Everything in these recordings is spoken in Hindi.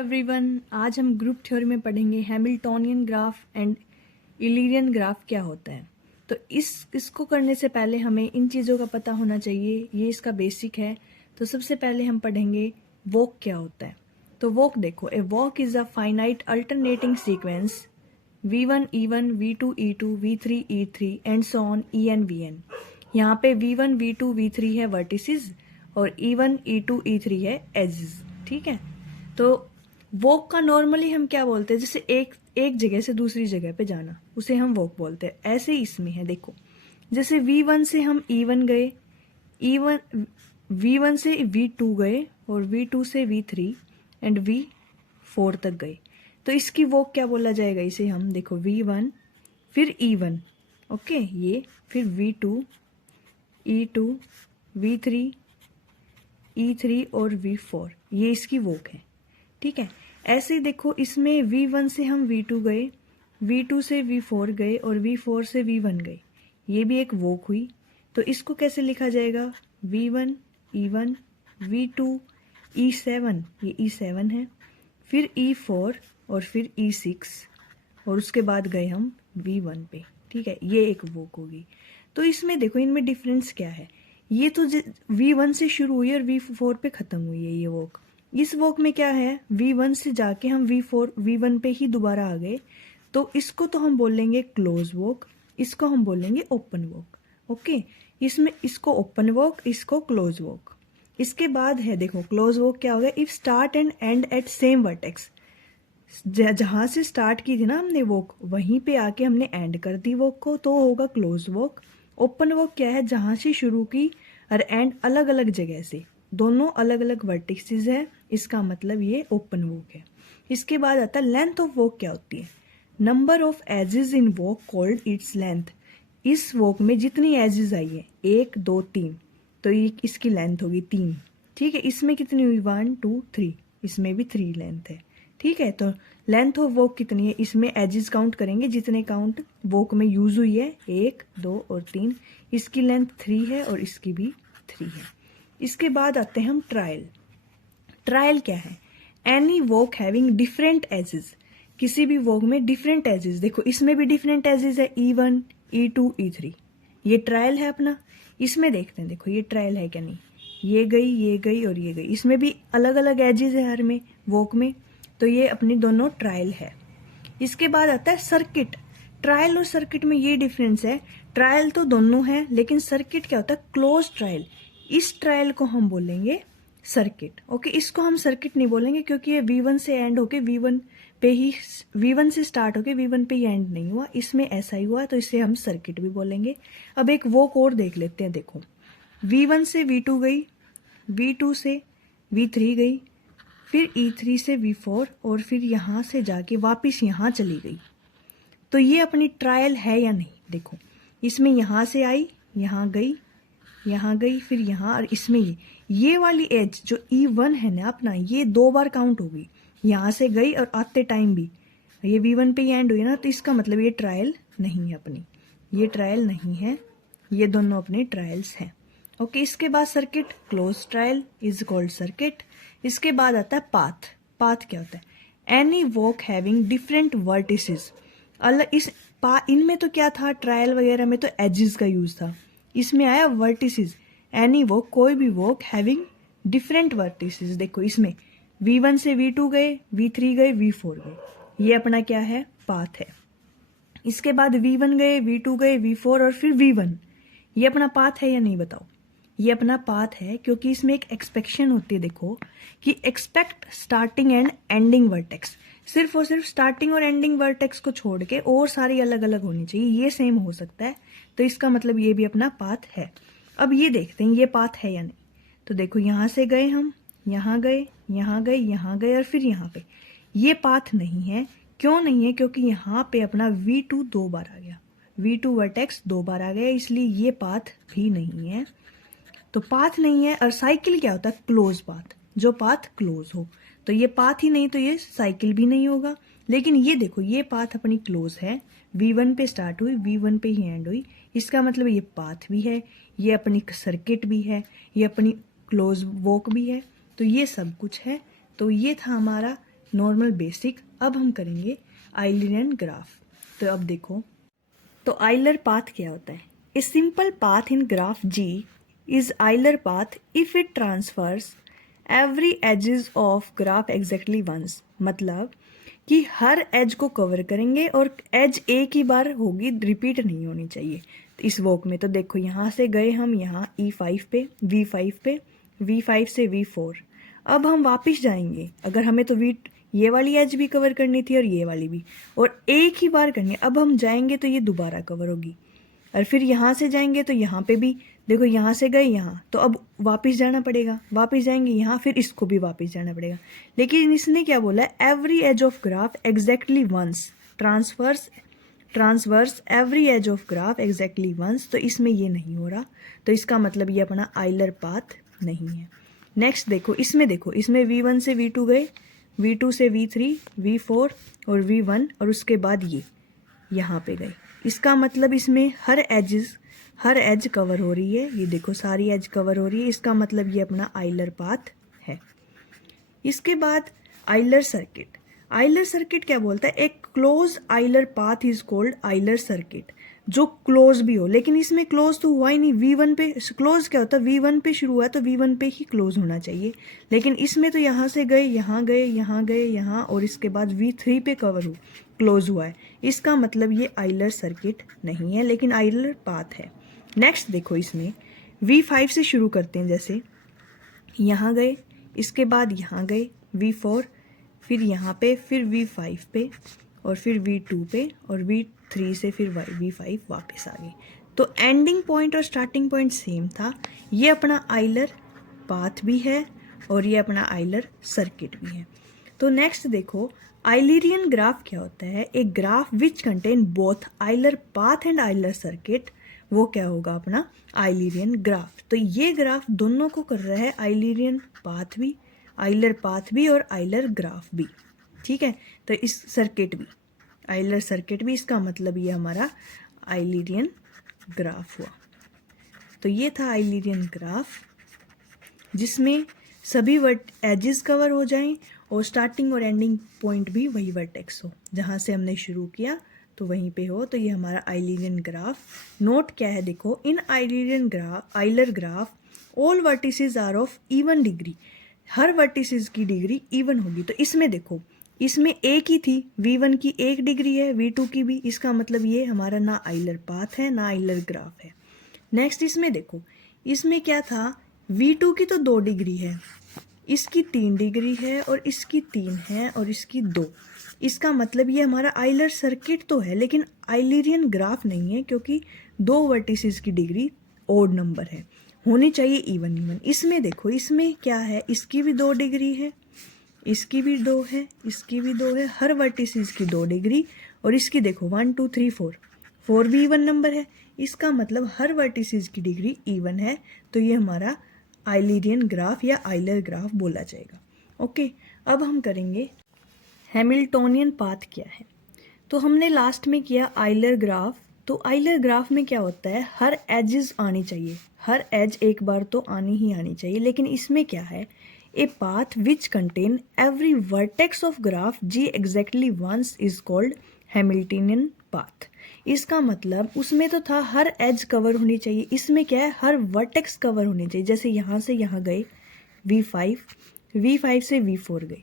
एवरीवन, आज हम ग्रुप थ्योरी में पढ़ेंगे हैमिल्टोनियन ग्राफ एंड इलीरियन ग्राफ क्या होता है। तो इसको करने से पहले हमें इन चीज़ों का पता होना चाहिए, ये इसका बेसिक है। तो सबसे पहले हम पढ़ेंगे वॉक क्या होता है। तो वॉक देखो, a walk is a finite alternating sequence v1 e1 v2 e2 v3 e3 and so on en vn। यहाँ पे v1 v2 v3 है वर्टिसेस और e1 e2 e3 है एजेस। ठीक है, तो वॉक का नॉर्मली हम क्या बोलते हैं, जैसे एक जगह से दूसरी जगह पे जाना, उसे हम वॉक बोलते हैं। ऐसे ही इसमें है, देखो जैसे v1 से हम e1 गए, v1 से v2 गए और v2 से v3 एंड v4 तक गए। तो इसकी वॉक क्या बोला जाएगा, इसे हम देखो v1 फिर e1, ओके, ये फिर v2 e2 v3 e3 और v4, ये इसकी वॉक है। ठीक है, ऐसे ही देखो इसमें v1 से हम v2 गए, v2 से v4 गए और v4 से v1 गए, ये भी एक वॉक हुई। तो इसको कैसे लिखा जाएगा, v1 e1 v2 e7, ये e7 है, फिर e4 और फिर e6 और उसके बाद गए हम v1 पे। ठीक है, ये एक वॉक होगी। तो इसमें देखो इनमें डिफरेंस क्या है, ये तो v1 से शुरू हुई और v4 पे खत्म हुई है ये वॉक। इस वॉक में क्या है, v1 से जाके हम v1 पे ही दोबारा आ गए, तो इसको तो हम बोलेंगे क्लोज वॉक, इसको हम बोलेंगे ओपन वॉक। ओके, इसमें इसको ओपन वॉक, इसको क्लोज वॉक। इसके बाद है देखो क्लोज वॉक क्या होगा, if start and end at same vertex, जहां से स्टार्ट की थी ना हमने वॉक, वहीं पे आके हमने एंड कर दी वॉक को, तो होगा क्लोज वॉक। ओपन वॉक क्या है, जहां से शुरू की और एंड अलग अलग जगह से, दोनों अलग अलग वर्टिसेस है, इसका मतलब ये ओपन वॉक है। इसके बाद आता है लेंथ ऑफ वॉक क्या होती है, number of edges in walk called its length. इस वॉक में जितनी एजेस आई है 1 2 3, तो ये इसकी लेंथ होगी 3। ठीक है, इसमें कितनी हुई 1 2 3, इसमें भी 3 लेंथ है। ठीक है, तो लेंथ ऑफ वॉक कितनी है, इसमें एजेस काउंट करेंगे जितने काउंट वॉक में यूज हुई है, 1 2 और 3, इसकी लेंथ 3 है और इसकी भी 3 है। इसके बाद आते हैं हम ट्रायल। ट्रायल क्या है, any walk having different ages, किसी भी वॉक में डिफरेंट एजेस, देखो इसमें भी डिफरेंट एजेस है, e1 e2 e3, ये ट्रायल है अपना। इसमें देखते हैं, देखो ये ट्रायल है क्या नहीं, ये गई और ये गई, इसमें भी अलग अलग एजेस है हर में वॉक में, तो ये अपनी दोनों ट्रायल है। इसके बाद आता है सर्किट। ट्रायल और सर्किट में ये डिफरेंस है, ट्रायल तो दोनों है, लेकिन सर्किट क्या होता है, क्लोज ट्रायल। इस ट्रायल को हम बोलेंगे सर्किट। ओके, इसको हम सर्किट नहीं बोलेंगे क्योंकि ये v1 से एंड होके v1 पे ही, v1 से स्टार्ट होके v1 पे ही एंड नहीं हुआ, इसमें ऐसा ही हुआ, तो इसे हम सर्किट भी बोलेंगे। अब एक वॉक और देख लेते हैं, देखो v1 से v2 गई, v2 से v3 गई, फिर e3 से v4 और फिर यहां से जाके वापिस यहां चली गई। तो ये अपनी ट्रायल है या नहीं, देखो इसमें यहां से आई, यहां गई फिर यहां, और इसमें ये वाली एज जो e1 है ना अपना, ये 2 बार काउंट होगी, यहां से गई और आते टाइम भी ये v1 पे ही एंड हुई ना, तो इसका मतलब ये ट्रायल नहीं है अपनी, ये ट्रायल नहीं है, ये दोनों अपने ट्रायल्स हैं। ओके, इसके बाद circuit, close trial is called circuit. इसके बाद आता है पाथ। पाथ क्या होता है, any walk having different vertices. इनमें तो क्या था, ट्रायल वगैरह में तो एजेस का यूज था, इसमें आया वर्टिसेस। एनी वॉक, कोई भी वॉक हैविंग डिफरेंट वर्टिसेस, देखो इसमें v1 से v2 गए, v3 गए, v4 गए, ये अपना क्या है, पाथ है। इसके बाद v1 गए, v2 गए, v4 और फिर v1, ये अपना पाथ है या नहीं बताओ, ये अपना पाथ है, क्योंकि इसमें एक एक्सपेक्शन होती है, देखो कि expect starting and ending vertex, सिर्फ और सिर्फ स्टार्टिंग और एंडिंग वर्टेक्स को छोड़ के और सारी अलग अलग होनी चाहिए, ये सेम हो सकता है, तो इसका मतलब ये भी अपना पाथ है। अब ये देखते हैं ये पाथ है या नहीं, तो देखो यहां से गए हम, यहां गए, यहां गए, यहां गए और फिर यहां पे, ये पाथ नहीं है। क्यों नहीं है, क्योंकि यहाँ पे अपना v2 2 बार आ गया, v2 वर्टेक्स 2 बार आ गया, इसलिए ये पाथ भी नहीं है। तो पाथ नहीं है। और साइकिल क्या होता है, क्लोज पाथ, जो पाथ क्लोज हो, तो ये पाथ ही नहीं, तो ये साइकिल भी नहीं होगा। लेकिन ये देखो ये पाथ अपनी क्लोज है, v1 पे स्टार्ट हुई, v1 पे ही एंड हुई, इसका मतलब ये पाथ भी है, ये अपनी सर्किट भी है, ये अपनी क्लोज वॉक भी है, तो ये सब कुछ है। तो ये था हमारा नॉर्मल बेसिक। अब हम करेंगे आइलरियन ग्राफ। तो अब देखो, तो आइलर पाथ क्या होता है? A simple path in graph G is Euler path if it transfers every edges of graph exactly once. मतलब कि हर एज को कवर करेंगे और एज एक ही बार होगी, रिपीट नहीं होनी चाहिए। तो इस वॉक में तो देखो, यहाँ से गए हम यहाँ E5 पे, V5 पे, V5 से V4। अब हम वापस जाएंगे, अगर हमें तो ये वाली एज भी कवर करनी थी और ये वाली भी, और एक ही बार करनी है। अब हम जाएंगे तो ये दोबारा कवर होगी, और फिर यहाँ से जाएंगे तो यहाँ पे भी देखो, यहाँ से गए यहाँ, तो अब वापस जाना पड़ेगा, वापस जाएंगे यहाँ, फिर इसको भी वापस जाना पड़ेगा। लेकिन इसने क्या बोला है? Every edge of graph exactly once transverse every edge of graph exactly once. तो इसमें ये नहीं हो रहा, तो इसका मतलब ये अपना आइलर पाथ नहीं है। नेक्स्ट देखो, इसमें देखो, इसमें V1 से V2 गए, V2 से V3, V4 और V1, और उसके बाद ये यहाँ पे गए। इसका मतलब इसमें हर एज कवर हो रही है। ये देखो, सारी एज कवर हो रही है। इसका मतलब ये अपना आइलर पाथ है। इसके बाद आइलर सर्किट। आइलर सर्किट क्या बोलता है? एक close Euler path is called Euler circuit, जो क्लोज भी हो। लेकिन इसमें क्लोज तो हुआ ही नहीं। V1 पे क्लोज क्या होता है? V1 पे शुरू हुआ तो V1 पे ही क्लोज होना चाहिए। लेकिन इसमें तो यहाँ से गए, यहाँ गए, यहाँ गए, यहाँ, और इसके बाद V3 पे क्लोज हुआ है। इसका मतलब ये आइलर सर्किट नहीं है, लेकिन आइलर पाथ है। नेक्स्ट देखो, इसमें V5 से शुरू करते हैं। जैसे यहाँ गए, इसके बाद यहाँ गए V4, फिर यहाँ पे, फिर V5 पे, और फिर V2 पे, और V3 से फिर V5 वापस आ गए। तो एंडिंग पॉइंट और स्टार्टिंग पॉइंट सेम था। ये अपना आइलर पाथ भी है और ये अपना आइलर सर्किट भी है। तो नेक्स्ट देखो, आइलरियन ग्राफ क्या होता है? एक graph which contain both Euler path and Euler circuit, वो क्या होगा? अपना आइलरियन ग्राफ। तो ये ग्राफ दोनों को कर रहा है, आइलरियन पाथ भी, आइलर पाथ भी और आइलर ग्राफ भी। ठीक है, तो इस सर्किट भी, आइलर सर्किट भी, इसका मतलब ये हमारा आइलरियन ग्राफ हुआ। तो ये था आइलरियन ग्राफ, जिसमें सभी एजेस कवर हो जाएं और स्टार्टिंग और एंडिंग पॉइंट भी वही वर्टेक्स हो, जहाँ से हमने शुरू किया तो वहीं पे हो। तो ये हमारा आइलरियन ग्राफ। नोट क्या है? देखो, in Euler graph all vertices are of even degree. हर वर्टिसेस की डिग्री इवन होगी। तो इसमें देखो, इसमें एक ही थी, V1 की 1 डिग्री है, V2 की भी। इसका मतलब ये हमारा ना आइलर पाथ है ना आइलर ग्राफ है। नेक्स्ट इसमें देखो, इसमें क्या था? V2 की तो 2 डिग्री है, इसकी 3 डिग्री है, और इसकी 3 है, और इसकी 2। इसका मतलब ये हमारा आइलर सर्किट तो है, लेकिन आइलरियन ग्राफ नहीं है, क्योंकि 2 वर्टिसेस की डिग्री ओड नंबर है, होनी चाहिए इवन। इसमें देखो, इसमें क्या है? इसकी भी 2 डिग्री है, इसकी भी 2 है, इसकी भी 2 है, हर वर्टिसेस की 2 डिग्री, और इसकी देखो 1 2 3 4 भी इवन नंबर है। इसका मतलब हर वर्टिसेस की डिग्री इवन है। तो ये हमारा आइलरियन ग्राफ या आइलर ग्राफ बोला जाएगा। ओके, अब हम करेंगे हैमिल्टोनियन पाथ क्या है। तो हमने लास्ट में किया आइलर ग्राफ। तो आइलर ग्राफ में क्या होता है? हर एजेस आनी चाहिए, हर एज एक बार तो आनी ही आनी चाहिए। लेकिन इसमें क्या है? A path which contain every vertex of graph G exactly once is called Hamiltonian path. इसका मतलब उसमें तो था हर एज कवर होनी चाहिए, इसमें क्या है? हर वर्टेक्स कवर होनी चाहिए। जैसे यहाँ से यहाँ गए V5 से V4 गए,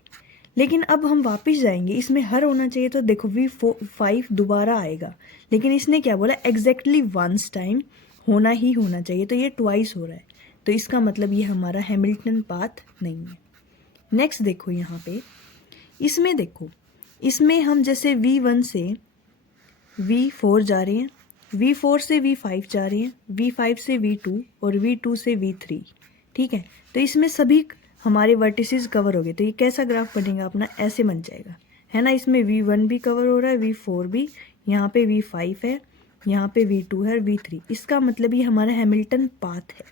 लेकिन अब हम वापस जाएंगे, इसमें हर होना चाहिए। तो देखो, V5 दोबारा आएगा, लेकिन इसने क्या बोला? एग्जैक्टली वंस टाइम होना ही होना चाहिए। तो ये ट्वाइस हो रहा है, तो इसका मतलब ये हमारा हैमिल्टन पाथ नहीं है। नेक्स्ट देखो, यहाँ पे इसमें देखो, इसमें हम जैसे V1 से V4 जा रहे हैं, V4 से V5 जा रहे हैं, V5 से V2 और V2 से V3। ठीक है, तो इसमें सभी हमारे वर्टिसेस कवर हो गए। तो ये कैसा ग्राफ बनेगा अपना? ऐसे बन जाएगा, है ना। इसमें V1 भी कवर हो रहा है, V4 भी, यहाँ पे V5 है, यहाँ पे V2 है, V3। इसका मतलब ये हमारा हैमिल्टन पाथ है।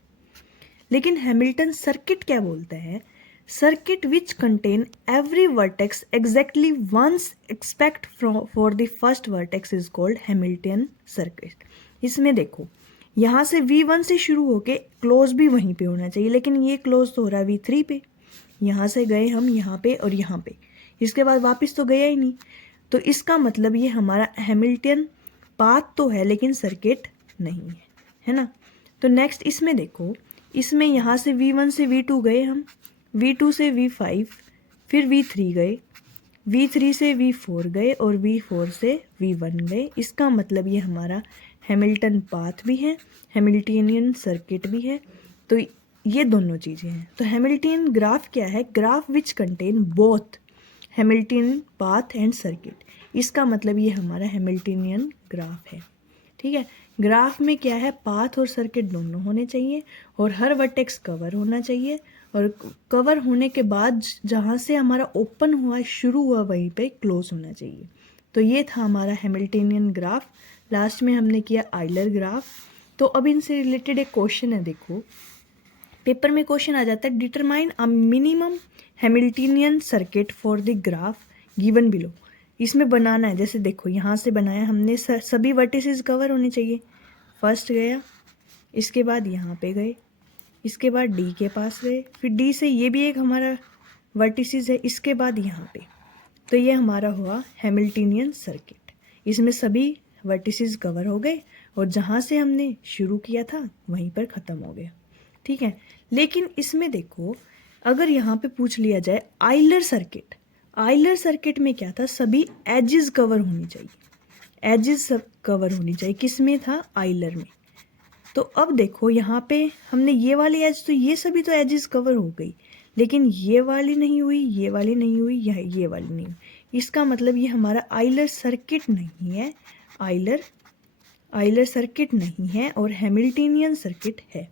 लेकिन हैमिल्टन सर्किट क्या बोलता है? Circuit which contain every vertex exactly once expect for the first vertex is called Hamilton circuit. इसमें देखो, यहाँ से V1 से शुरू होके क्लोज भी वहीं पे होना चाहिए, लेकिन ये क्लोज तो हो रहा है V3 पे। यहाँ से गए हम यहाँ पे और यहाँ पे, इसके बाद वापस तो गया ही नहीं। तो इसका मतलब ये हमारा हैमिल्टन पाथ तो है लेकिन सर्किट नहीं है ना। तो नेक्स्ट इसमें देखो, इसमें यहाँ से V1 से V2 गए हम, V2 से V5, फिर V3 गए, V3 से V4 गए और V4 से V1 गए। इसका मतलब ये हमारा हैमिल्टन पाथ भी है, हैमिल्टनियन सर्किट भी है। तो ये दोनों चीज़ें हैं। तो हैमिल्टनियन ग्राफ क्या है? Graph which contain both Hamiltonian path and circuit. इसका मतलब ये हमारा हैमिल्टनियन ग्राफ है। ठीक है, ग्राफ में क्या है? पाथ और सर्किट दोनों होने चाहिए और हर वर्टेक्स कवर होना चाहिए, और कवर होने के बाद जहाँ से हमारा ओपन हुआ शुरू हुआ वहीं पे क्लोज होना चाहिए। तो ये था हमारा हैमिल्टनियन ग्राफ। लास्ट में हमने किया आइलर ग्राफ। तो अब इनसे रिलेटेड एक क्वेश्चन है, देखो पेपर में क्वेश्चन आ जाता है, determine a minimum Hamiltonian circuit for the graph given below. इसमें बनाना है, जैसे देखो यहाँ से बनाया हमने, सभी वर्टिसेस कवर होने चाहिए। फर्स्ट गया, इसके बाद यहाँ पे गए, इसके बाद डी के पास गए, फिर डी से ये भी एक हमारा वर्टिसेस है, इसके बाद यहाँ पे। तो ये हमारा हुआ हैमिल्टनियन सर्किट। इसमें सभी वर्टिसेस कवर हो गए और जहाँ से हमने शुरू किया था वहीं पर ख़त्म हो गया। ठीक है, लेकिन इसमें देखो अगर यहाँ पे पूछ लिया जाए आइलर सर्किट, आइलर सर्किट में क्या था? सभी एजेस कवर होनी चाहिए, एजेस सब कवर होनी चाहिए। किस में था? आइलर में। तो अब देखो यहाँ पे हमने ये वाली एज, तो ये सभी तो एजेस कवर हो गई, लेकिन ये वाली नहीं हुई, ये वाली नहीं हुई, ये वाली नहीं हुई। इसका मतलब ये हमारा आइलर सर्किट नहीं है, आइलर सर्किट नहीं है और हैमिल्टनियन सर्किट है।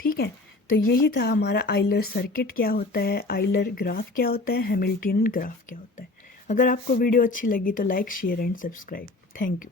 ठीक है, तो यही था हमारा आइलर सर्किट क्या होता है, आइलर ग्राफ क्या होता है, हैमिल्टनियन ग्राफ क्या होता है। अगर आपको वीडियो अच्छी लगी तो like, share and subscribe. Thank you.